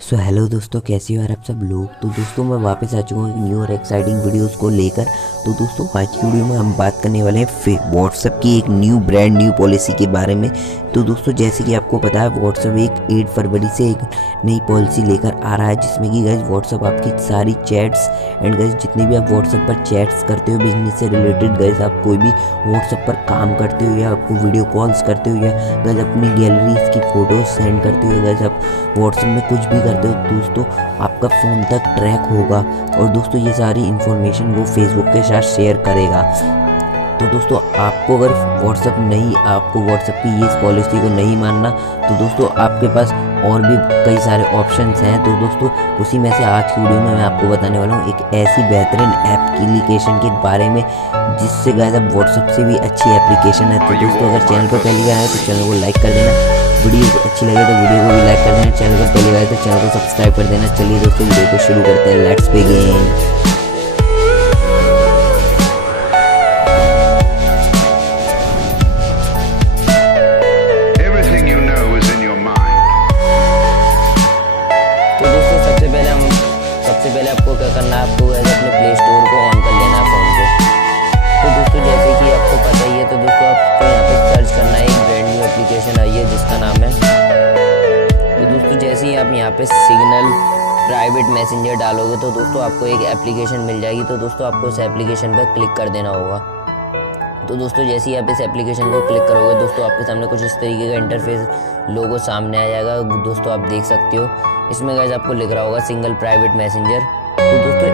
So hello दोस्तों, कैसे हो यार आप सब लोग। तो दोस्तों मैं वापस आ चुका हूँ एक न्यू और एक्साइटिंग वीडियोस को लेकर। तो दोस्तों आज की वीडियो में हम बात करने वाले हैं व्हाट्सएप की एक ब्रांड न्यू पॉलिसी के बारे में। तो दोस्तों जैसे कि आपको पता है व्हाट्सएप एक 8 फरवरी से एक नई पॉलिसी लेकर आ रहा है, जिसमें कि गाइस व्हाट्सएप आपकी सारी चैट्स एंड गाइस जितने भी आप व्हाट्सएप पर चैट्स करते हो बिजनेस से रिलेटेड, गाइस आप कोई भी व्हाट्सएप पर काम करते हो या आपको वीडियो कॉल्स करते हो या गाइस अपनी गैलरीज की फ़ोटोज़ सेंड करते हो, गाइस आप व्हाट्सएप में कुछ भी करते हो दोस्तों आपका फ़ोन तक ट्रैक होगा। और दोस्तों ये सारी इन्फॉर्मेशन वो फेसबुक के साथ शेयर करेगा। तो दोस्तों आपको अगर आपको व्हाट्सएप की इस पॉलिसी को नहीं मानना तो दोस्तों आपके पास और भी कई सारे ऑप्शंस हैं। तो दोस्तों उसी में से आज की वीडियो में मैं आपको बताने वाला हूँ एक ऐसी बेहतरीन एप्लीकेशन के बारे में जिससे गाइस अब व्हाट्सएप से भी अच्छी एप्लीकेशन है। तो दोस्तों अगर चैनल पर पहली बार आए तो चैनल को लाइक कर देना, वीडियो अच्छी लगे तो वीडियो को भी लाइक कर देना, चैनल पर पहली बार आए तो चैनल को सब्सक्राइब कर देना। चलिए दोस्तों वीडियो को शुरू करते हैं, लेट्स बिगिन। सबसे पहले आपको क्या करना है, आपको अपने प्ले स्टोर को ऑन कर लेना है फ़ोन पे। तो दोस्तों जैसे कि आपको पता ही है, तो दोस्तों आपको यहाँ पे सर्च करना है, एक ब्रांड न्यू एप्लीकेशन आई है जिसका नाम है। तो दोस्तों जैसे ही आप यहाँ पे सिग्नल प्राइवेट मैसेंजर डालोगे तो दोस्तों आपको एक एप्लीकेशन मिल जाएगी। तो दोस्तों आपको उस एप्लीकेशन पर क्लिक कर देना होगा। तो दोस्तों जैसे ही आप इस एप्लीकेशन को क्लिक करोगे दोस्तों आपके सामने कुछ इस तरीके का इंटरफेस लोगो सामने आ जाएगा। दोस्तों आप देख सकते हो इसमें गाइस आपको लिख रहा होगा सिंगल प्राइवेट मैसेंजर। तो दोस्तों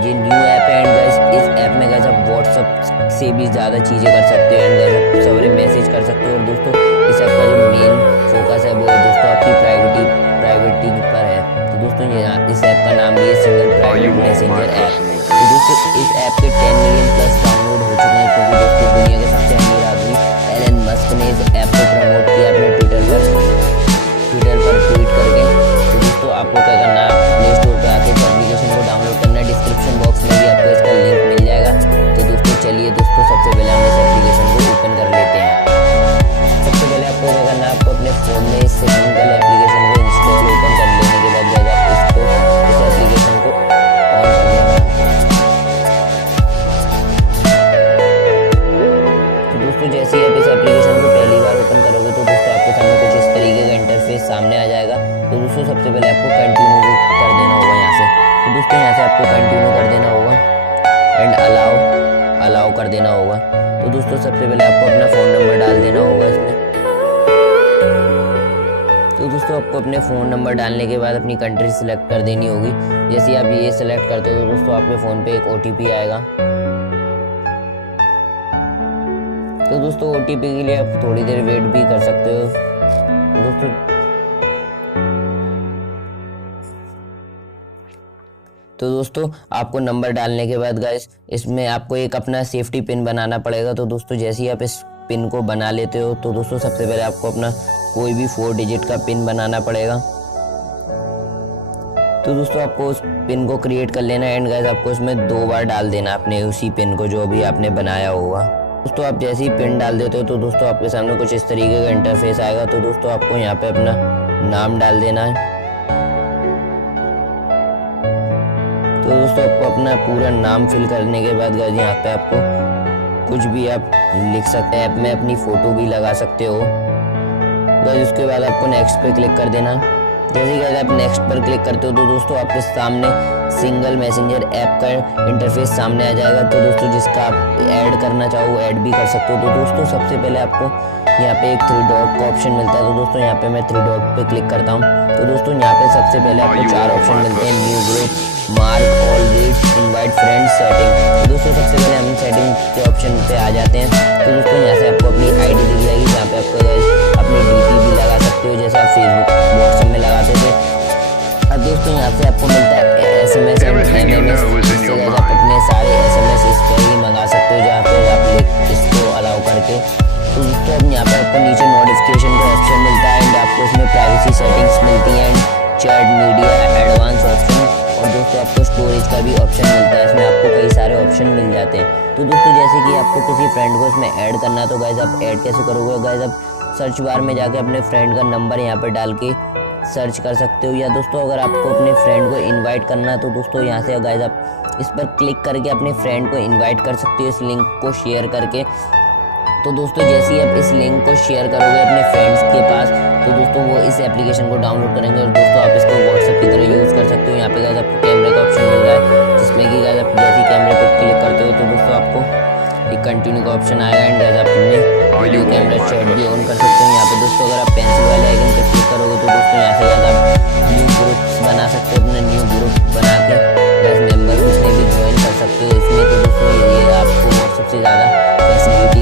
ये न्यू ऐप है एंड गाइस इस ऐप में गाइस आप व्हाट्सएप से भी ज़्यादा चीज़ें कर सकते हो एंड गाइस आप सारे मैसेज कर सकते हो। और दोस्तों इस ऐप का जो मेन फोकस है वो दोस्तों आपकी प्राइवेटी पर है। तो दोस्तों इस ऐप का नाम भी है सिंगल प्राइवेट मैसेंजर ऐप। तो दोस्तों इस ऐप के 10 मिलियन प्लस डाउनलोड हो चुके हैं, क्योंकि दोस्तों दुनिया के सबसे अमीर आदमी एलन मस्क ने इस ऐप को प्रमोट किया अपने ट्विटर पर ट्वीट करके। तो दोस्तों आपको क्या करना है, प्ले स्टोर पर आके इस एप्लीकेशन को डाउनलोड करना है। डिस्क्रिप्शन बॉक्स में भी आपको इसका लिंक मिल जाएगा। तो दोस्तों चलिए दोस्तों सबसे पहले हम इस एप्लीकेशन को ओपन कर लेते हैं। सबसे पहले आपको क्या करना है, आपको अपने फ़ोन में इस सिंगल एप्लीकेशन को इंस्टॉल ओपन कर लेने के बाद जब आप इस एप्लीकेशन को ऑन कर लेना है। तो दोस्तों जैसे ही आप इस एप्लीकेशन को पहली बार ओपन करोगे तो दोस्तों आपके सामने कुछ इस तरीके का इंटरफेस सामने आ जाएगा। तो दोस्तों सबसे पहले आपको कंटिन्यू कर देना होगा यहाँ से। तो दोस्तों यहाँ से आपको कंटिन्यू कर देना होगा एंड अलाउ कर देना होगा। तो दोस्तों सबसे पहले आपको अपना फ़ोन नंबर डाल देना होगा इसमें। तो दोस्तों आपको अपने फ़ोन नंबर डालने के बाद अपनी कंट्री सिलेक्ट कर देनी होगी। जैसे आप ये सिलेक्ट करते हो तो दोस्तों आपके फ़ोन पे एक OTP आएगा। तो दोस्तों OTP के लिए आप थोड़ी देर वेट भी कर सकते हो। दोस्तों आपको नंबर डालने के बाद गाइस इसमें आपको एक अपना सेफ्टी पिन बनाना पड़ेगा। तो दोस्तों जैसे ही आप इस पिन को बना लेते हो तो दोस्तों सबसे पहले आपको अपना कोई भी 4 डिजिट का पिन बनाना पड़ेगा। तो दोस्तों आपको उस पिन को क्रिएट कर लेना है एंड गाइस आपको इसमें 2 बार डाल देना अपने उसी पिन को जो अभी आपने बनाया होगा। दोस्तों आप जैसे ही पिन डाल देते हो तो दोस्तों आपके सामने कुछ इस तरीके का इंटरफेस आएगा। तो दोस्तों आपको यहाँ पे अपना नाम डाल देना है। तो दोस्तों आपको अपना पूरा नाम फिल करने के बाद गाइस यहाँ पे आपको कुछ भी आप लिख सकते हैं, ऐप में अपनी फ़ोटो भी लगा सकते हो। गाइस उसके बाद आपको नेक्स्ट पे क्लिक कर देना। जैसे कि आप नेक्स्ट पर क्लिक करते हो तो दोस्तों आपके सामने सिंगल मैसेंजर ऐप का इंटरफेस सामने आ जाएगा। तो दोस्तों जिसका आप ऐड करना चाहो ऐड भी कर सकते हो। तो दोस्तों सबसे पहले आपको यहाँ पे एक 3 डॉट का ऑप्शन मिलता है। तो दोस्तों यहाँ पे मैं 3 डॉट पे क्लिक करता हूँ। तो दोस्तों यहाँ पे सबसे पहले आपको 4 ऑप्शन मिलते हैं, new group, mark all reads, invite friends, setting. तो दोस्तों सबसे पहले हम सेटिंग के ऑप्शन पे आ जाते हैं। तो दोस्तों यहाँ से आपको अपनी ID दिख जाएगी, जहाँ पे आपको अपनी DP भी लगा सकते हो जैसे आप फेसबुक व्हाट्सएप में लगाते थे। अब दोस्तों यहाँ से आपको मिलता है SMS एंड MMS, जिससे आप अपने सारे SMS इस पर ही मंगा सकते हो, जहाँ पे आप इसको अलाउ करके। तो दोस्तों अब यहाँ पे आपको नीचे नोटिफिकेशन का ऑप्शन मिलता है एंड आपको इसमें प्राइवेसी सेटिंग्स मिलती हैं and chat media advance option, और दोस्तों आपको स्टोरेज का भी ऑप्शन मिलता है। इसमें आपको कई सारे ऑप्शन मिल जाते हैं। तो दोस्तों जैसे कि आपको किसी फ्रेंड को इसमें ऐड करना है तो गाइस आप ऐड कैसे करोगे, गाइस आप सर्च बार में जाके अपने फ्रेंड का नंबर यहाँ पर डाल के सर्च कर सकते हो। या दोस्तों अगर आपको अपने फ्रेंड को इनवाइट करना है तो दोस्तों यहाँ से गाइस आप इस पर क्लिक करके अपने फ्रेंड को इनवाइट कर सकते हो इस लिंक को शेयर करके। तो दोस्तों जैसे ही आप इस लिंक को शेयर करोगे अपने फ्रेंड्स के पास तो दोस्तों वो इस एप्लीकेशन को डाउनलोड करेंगे और दोस्तों आप इसको व्हाट्सएप की तरह यूज़ कर सकते हो। यहाँ पे गाइस आपको कैमरे का ऑप्शन मिल रहा है जिसमें कि गाइस आप जैसे ही कैमरे पे क्लिक करते हो तो दोस्तों आपको एक कंटिन्यू का ऑप्शन आएगा एंड गाइस आप अपने वीडियो कैमरा चैट भी ऑन कर सकते हैं। यहाँ पे दोस्तों अगर आप पेंसिल वाले आइकन पे क्लिक करोगे तो दोस्तों यहाँ से गाइस आप न्यू ग्रुप्स बना सकते हो, अपने न्यू ग्रुप बना के गाइस मेंबर उसमें भी ज्वाइन कर सकते हो इसमें। तो दोस्तों ये आपको व्हाट्सएप से ज़्यादा फैसिलिटी